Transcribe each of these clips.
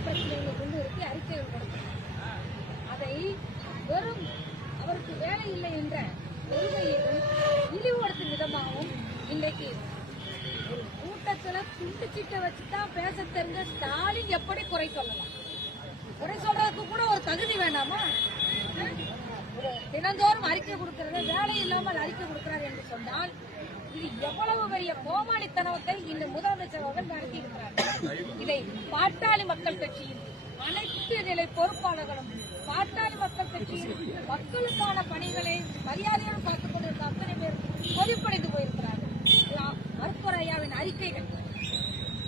ஊழல் பிரச்சனைகளை முன்னிறுத்தி அறிக்கைகள் கொடுத்தார். அதை வெறும் அவருக்கு வேலை இல்லை என்ற கொள்கையிலும் இழிவுபடுத்தும் விதமாகவும் இன்றைக்கு ஒரு கூட்டத்துல துண்டு சீட்டை வச்சுதான் பேச தெரிஞ்ச ஸ்டாலின் எப்படி குறை சொல்லலாம்? குறை சொல்றதுக்கு கூட ஒரு தகுதி வேண்டாமா? தினந்தோறும் அறிக்கை கொடுக்கிறது, வேலை இல்லாமல் அறிக்கை கொடுக்கிறார் என்று சொன்னால் இது எவ்வளவு பெரிய கோமாளித்தனத்தை இந்த முதலமைச்சர் அவர்கள் நடத்தியிருக்கிறார். இதை பாட்டாளி மக்கள் கட்சியின் அனைத்து நிலை பொறுப்பாளர்களும் பாட்டாளி மக்கள் கட்சியின் மக்களுக்கான பணிகளை மரியாதையோடு பார்த்துக் கொண்டிருந்த அத்தனை பேர் கொதிப்படைந்து போயிருக்கிறார்கள். மருத்துவர் ஐயாவின் அறிக்கைகள்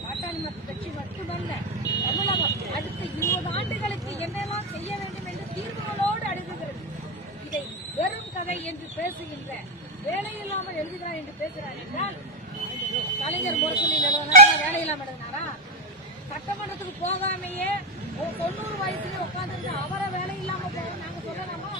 பாட்டாளி மக்கள் கட்சி மட்டுமல்ல, தமிழகம் அடுத்த 20 ஆண்டுகளுக்கு என்னெல்லாம் செய்ய வேண்டும் என்று தீர்வுகளோடு அணுகுகிறது. இதை வெறும் கதை என்று பேசுகின்ற, வேலையில்லாமல் எழுதுகிறார் என்று பேசுகிறார் என்றால் கலைஞர் முரசொலியில் எழுதினாரா? வேலையில்லாமல் எழுதினாரா? சட்டமன்றத்துக்கு போகாமையே 90 வயசுல உட்கார்ந்து அவரை வேலை இல்லாம போக நாங்க சொல்லலாமா?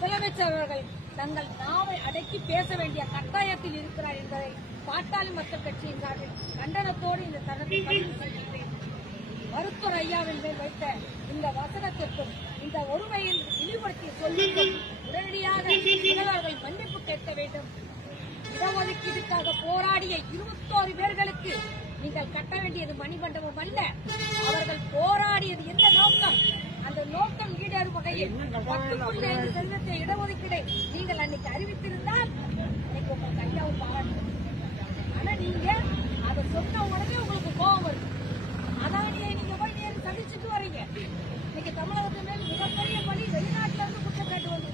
முதலமைச்சர் அவர்கள் தங்கள் நாவை அடக்கி பேச வேண்டிய கட்டாயத்தில் இருக்கிறார் என்பதை பாட்டாளி மக்கள் கட்சியின் சார்பில் கண்டனத்தோடு இந்த தருணத்தில் பதிவு செய்கின்றேன். மருத்துவர் ஐயாவின் மேல் வைத்த இந்த வசனத்திற்கும் இந்த ஒருமையில் இழிவுபடுத்திய சொல்லுக்கும் உடனடியாக முதல்வர்கள் மன்னிப்பு கேட்க வேண்டும். இடஒதுக்கீடுக்காக போராடிய 21 பேர்களுக்கு நீங்கள் கட்ட வேண்டியது மணிமண்டபம் அல்ல. அவர்கள் போராடியது எந்த நோக்கம்? அந்த நோக்கம் ஈடேறும் வகையில் 10.5 சதவீத இடஒதுக்கீடை நீங்கள் அன்னைக்கு அறிவித்திருந்தால் இன்னைக்கு உங்களுக்கு ஐயாவும் பாராட்டு. ஆனா நீங்க அதை சொன்ன உடனே உங்களுக்கு கோபம் வருது. அதானியை நீங்க போய் நேரில் சந்திச்சுட்டு வரீங்க. இன்னைக்கு தமிழகத்தின் மேல் மிகப்பெரிய பணி வெளிநாட்டில இருந்து குற்றச்சாட்டு வந்து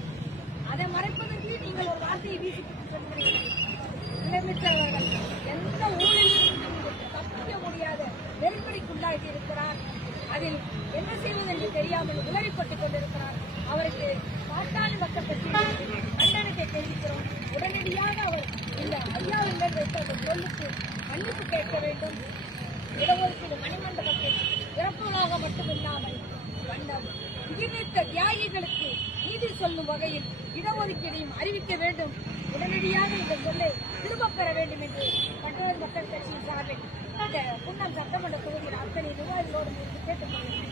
அதை மறைப்பதற்கு நீங்கள் ஒரு வார்த்தையை வீசி சொல்கிறீர்கள். முதலமைச்சர் அவர்கள் எந்த ஊழலிலும் தப்பிக்க முடியாத நெருக்கடிக்குள்ளாகி இருக்கிறார். அதில் என்ன செய்வது என்று தெரியாமல் உளறிப்பட்டுக் கொண்டிருக்கிறார். அவருக்கு பாட்டாளி மக்கள் கட்சியின் கண்டனத்தை தெரிவிக்கிறோம். உடனடியாக அவர் இந்த ஐயாவின் மேல் வைத்த அந்த சொல்லுக்கு மன்னிப்பு கேட்க வேண்டும். இடஒதுக்கீடு மணிமண்டபத்தில் சிறப்புகளாக மட்டுமில்லாமல் உயிர்நீத்த தியாகிகளுக்கு நீதி சொல்லும் வகையில் இடஒதுக்கீடையும் அறிவிக்க வேண்டும். உடனடியாக இந்த சொல்லை திரும்பப் பெற வேண்டும் என்று பாட்டாளி மக்கள் கட்சியின் சார்பில் இந்த குன்னம் சட்டமன்ற தொகுதியில் அத்தனை நிர்வாகிகளோடு கேட்டுக்கொள்கிறேன்.